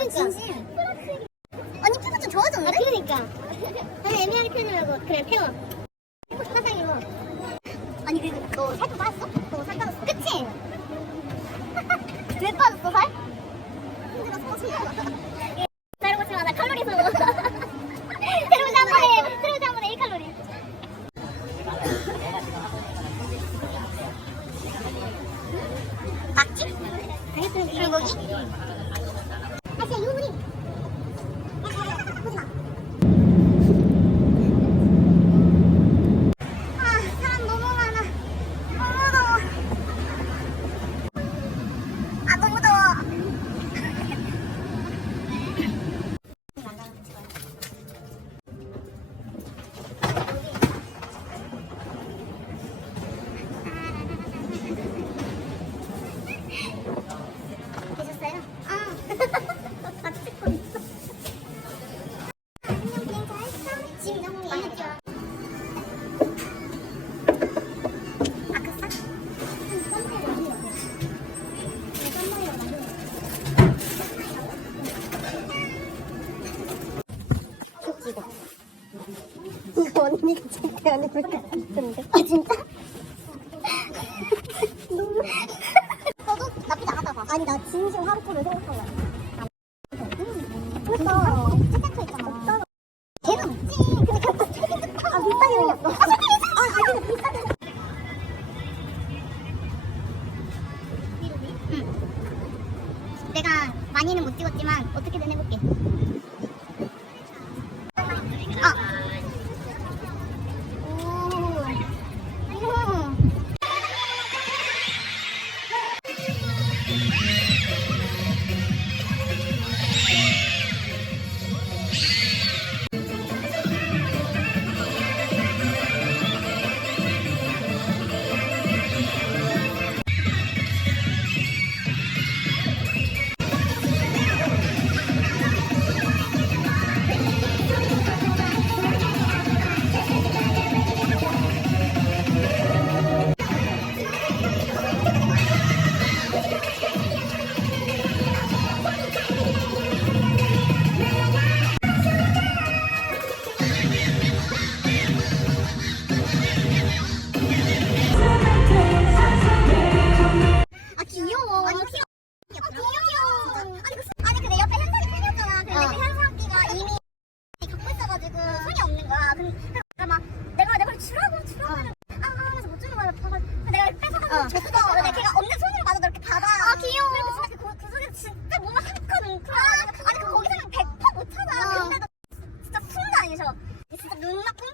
그러니까. 진심. 언니 피부 좀 좋아졌는데? 아, 그러니까. 아니 애매하게 태우려고 그래 태워. 절대 안 해볼 것 같은데. 아, 진짜? 너무. 저도 나쁘지 않았다 봐. 아니, 나 진심 하루코를 생각한 거야. 진짜 눈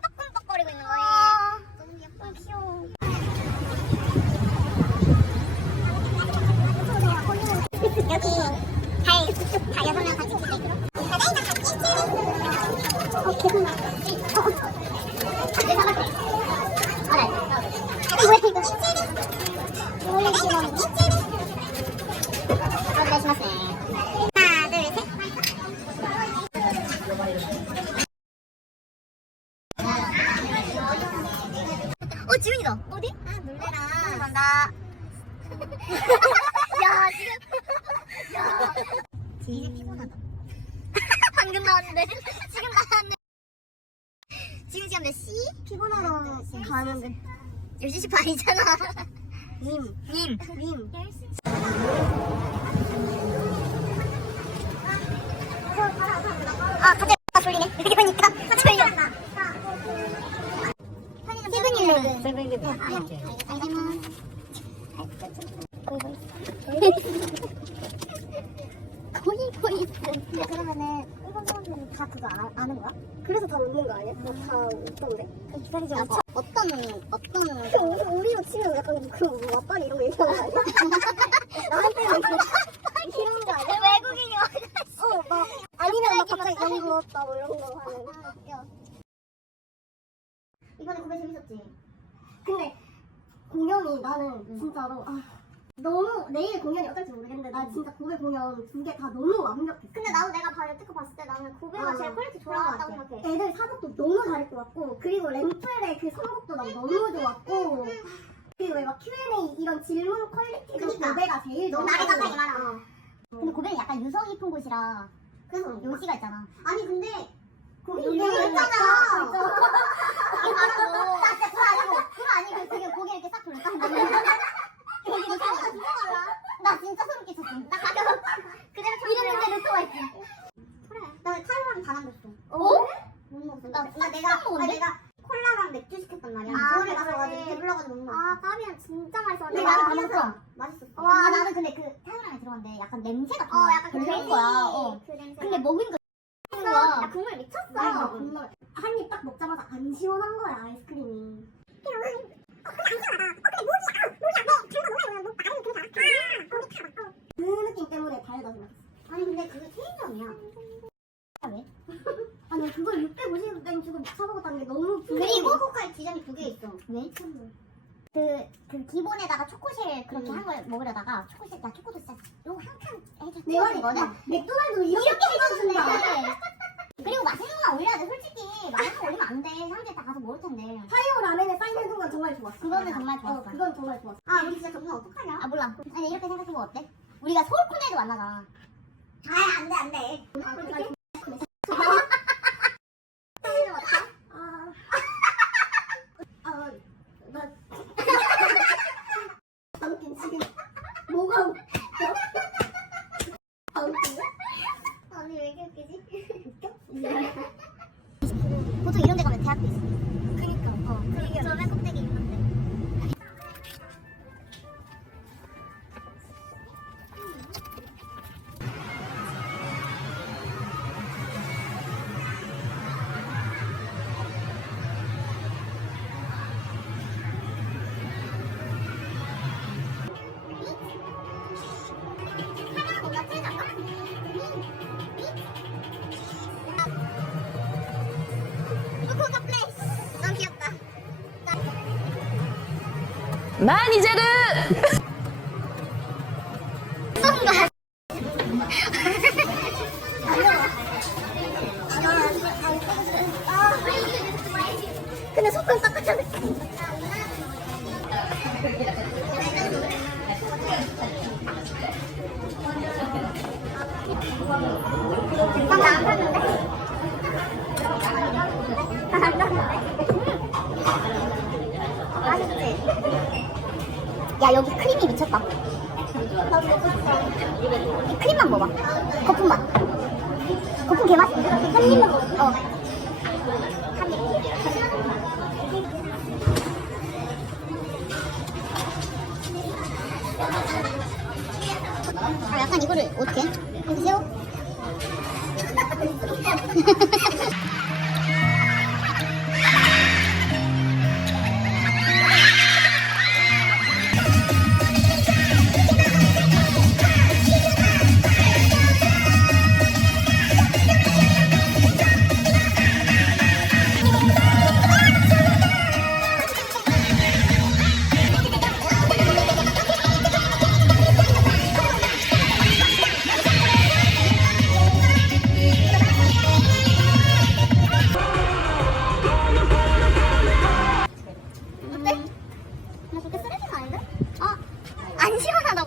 어, 지훈이다. 어디? 아, 놀래라. 간다. 야, 지금. 야. 이제 피곤하다. 방금 나왔는데. 지금 나왔는데. 지금 시간 몇 시? 피곤하러 가는 데. 10시 반이잖아. 님. 님. 님. 아, 갑자기 졸리네. 이렇게 보니까 졸려. 그거 아, 아는 거야? 그래서 다 웃는 거 아니야? 다 웃던데 기다리지 마 어떤 어떤 그 우리, 우리로 치면 약간 그 맞다리 이런 거 얘기하는 거 아니야? 나한테는 그 이런 거 아니야? 외국인이 어막 아니면 막 갑자기 연구 왔다 뭐 이런 거 하는 이번에 고백 재밌었지? 근데 공연이 나는 진짜로 아, 너무 내일 공연이 어떨지 모르겠는데 나 진짜 두 개 다 너무 완벽해. 근데 나도 내가 봐 여태껏 봤을 때 나는 고베가 제일 퀄리티 좋았다고 생각해. 애들 사극도 너무 잘할 것 같고 그리고 램플의 그 선곡도 난 너무 좋았고 그리고 왜 막 Q&A 이런 질문 퀄리티도 그니까. 고베가 제일 너무 좋았고. 잘했다, 이 말아. 어. 근데 고베는 약간 유성 깊은 곳이라 그래서 그런가? 요지가 있잖아. 아니 근데 그 여기 여기 있잖아. 이거. 나 진짜 그거 아니고, 그거 아니고 되게 고개 이렇게 싹 돌렸다. 여기도 싹 나 진짜 소름 끼쳤어. 나 가끔 그대로 이랬는데 루트가 있어. 그래. 나 타이완 다 남겼어. 어? 못 먹었어. 나- 나, 나 내가? 아니, 내가 콜라랑 맥주 시켰단 말이야. 아, 그거를 그래. 마셔가지고 배불러가지고 못 먹었어. 아, 까비는 진짜 맛있었는데. 근데 다 먹었어. 맛있었어. 와, 아, 나는 근데 그 태양랑에 들어갔는데 약간 냄새가 어, 좀 약간 별로인 그 거야. 냄새. 어. 그 냄새. 근데 거 야, 거야. 국물 미쳤어. 나 국물. 한 입 딱 먹자마자 안 시원한 거야 아이스크림이. 그 느낌 때문에 달다 생각했어. 아니 근데 그게 체인점이야. 왜? 아니 그걸 650원 주고 사먹었다는 게 너무 그리고 코카에 디자인이 두개 있어. 왜? 그, 그 기본에다가 초코실 그렇게 음. 한걸 먹으려다가 초코실, 나 초코도 진짜 요거 한칸 해줄 내 말이 거거든? 야, 맥도날드 이렇게 해주는데. 해주는데. 그리고 맛있는 거 올려야 돼. 솔직히 맛있는 거 올리면 안 돼. 사람들이 다 가서 먹을 텐데. 타이어 라멘에 사인해준 건 정말 좋았어. 그거는 정말 좋았어. 어, 그건 정말 좋았어. 아 우리 진짜 정말 어떡하냐? 아 몰라. 아니 이렇게 생각해 보면 어때? 우리가 서울 코너에도 만나잖아. 아 안돼 안돼. 아, 마니제르. 근데 속은 똑같잖아. 나안 샀는데? 안 샀는데? 맛있지? 야 여기 크림이 미쳤다. 이 크림만 먹어. 거품만. 거품 개 맛있어. 한 입만 먹어. 어.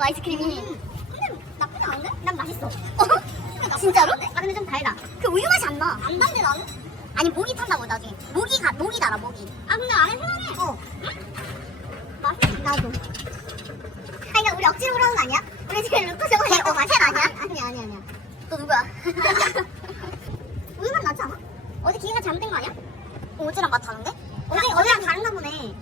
아이스크림이. 근데 나쁘지 않은데? 난 맛있어. 진짜로? 아 근데 좀 달다. 그 우유 맛이 안 나. 안 단데 나는? 아니 목이 탄다고 나중에. 목이 가 목이 달아 목이. 아 근데 안에 시원해. 어. 맛있어. 나도. 아니 그러니까 우리 억지로 그러는 거 아니야? 우리 지금 루트 저거 어 맛이 아니야? 아니야 아니야 아니야. 너 누구야? 우유만 나지 않아? 어제 기계가 잘못된 거 아니야? 어제랑 맛 다른데? 어제 어제랑 다른가 보네.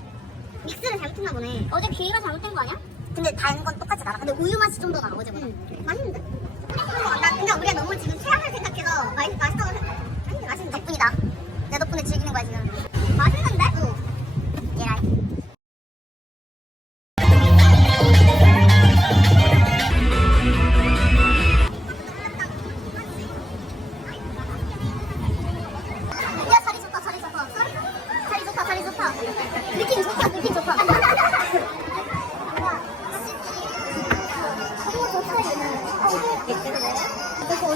믹스를 잘못했나 보네. 어제 기계가 잘못된 거 아니야? 근데 단 건 똑같이 나라. 근데 우유 맛이 좀 더 나, 어제보다. 맛있는데? 나 근데 우리가 너무 지금 최악을 생각해서 맛, 맛있다고 생각. 아니, 맛있는 덕분이다. 내 덕분에 즐기는 거야, 지금. 맛있는데?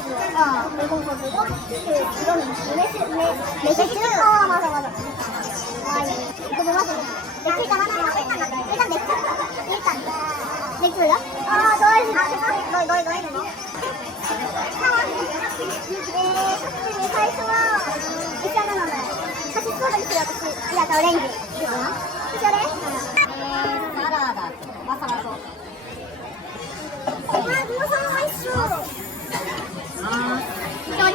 아, 물건 가지고 그 이거는 매실 매 매실 주. 어 맞아 맞 아. 아 이거 그거 맞 아. 맥주 일단 하나 하고 일단 맥 주. 일단 맥 주. 일단 맥주 요? 아 너희 너 너희 너희 너. 야, 나 오렌 지. 이 거. 그 래? 나라 다. 맞 아, 맞 아.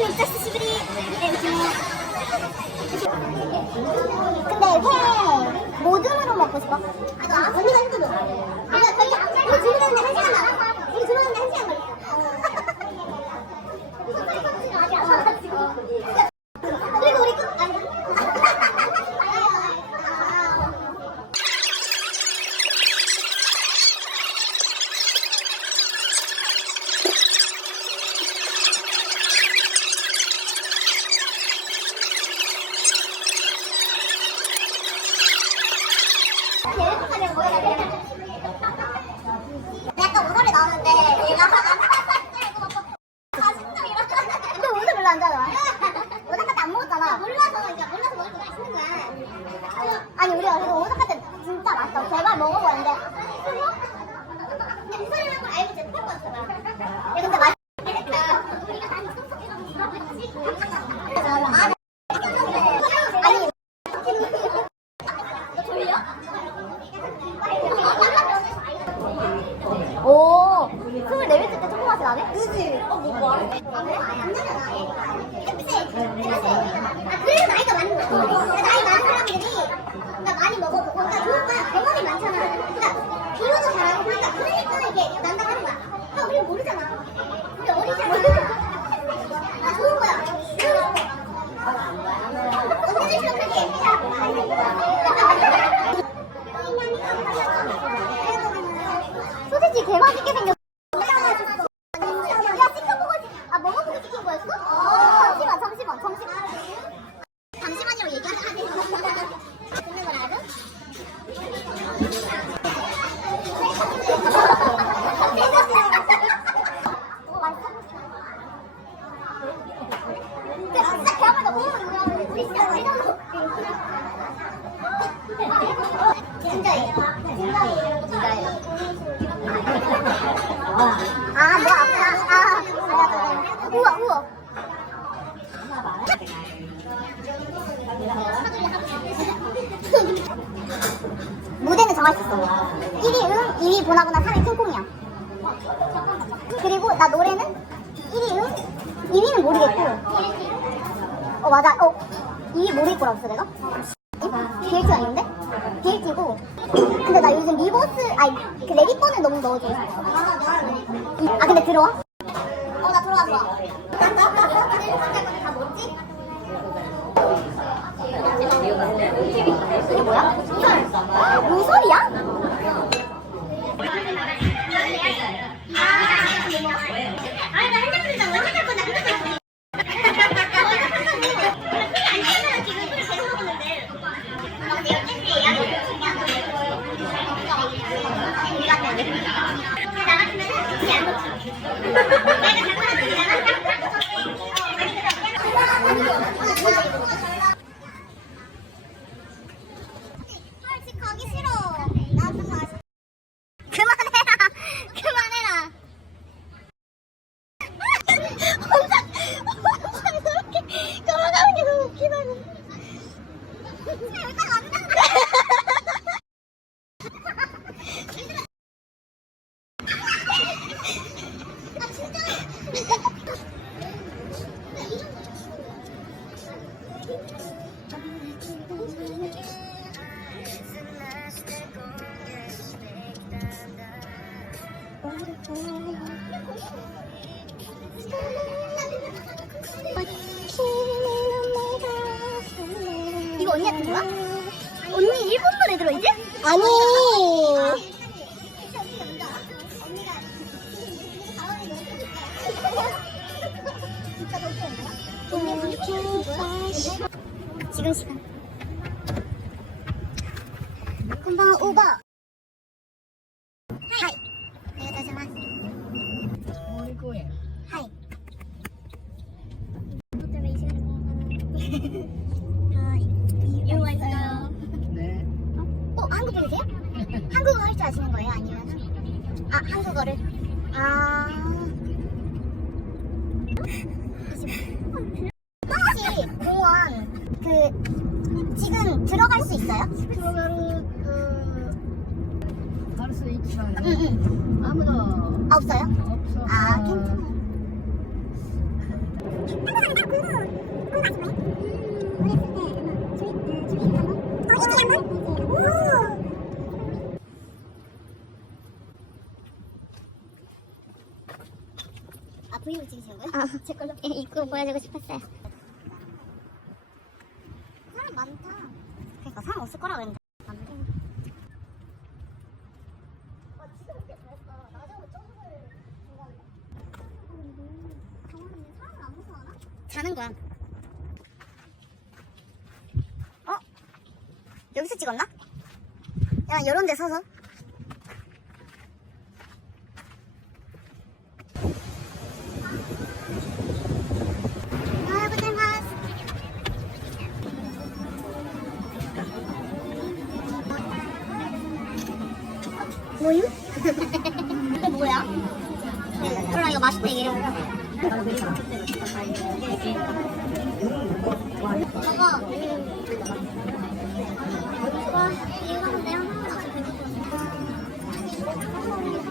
왜냐면 just 근데 회 뭐 등으로 먹고 싶어? 아니 우리가 그래서 오사카 때 진짜 맛있어 제발 뭐 모르잖아. 이미는 모르겠고. 어, 맞아. 어, 이 모르겠고라고 했어, 내가? BLT가 있는데? BLT고. 근데 나 요즘 리버스, 아니, 그 레디번을 너무 넣어줘 아, 근데 들어와? 어, 나 들어와, 들어와. 다 뭐지? 이게 뭐야? 무설이야? 있어요? 들어가는 그갈수 있지만 응, 응. 아무도 아, 없어요? 없어. 아, 괜찮아요. 아, 브이로그 찍으시는 거예요? 아, 제 걸로 입고 보여주고 싶었어요. 사람 많다. 사람 없을 거라 그랬는데. 안 돼. 아, 진짜 그렇게 잘했다. 낮에는 점프를 중간에. 병원에 사람을 안 무서워하나? 자는 거야. 어? 여기서 찍었나? 야, 요런 데 서서. 모임? 이게 뭐야? 그럼 이거 맛있대 이름. 먹어. 이거 이거 근데 한 번만 더.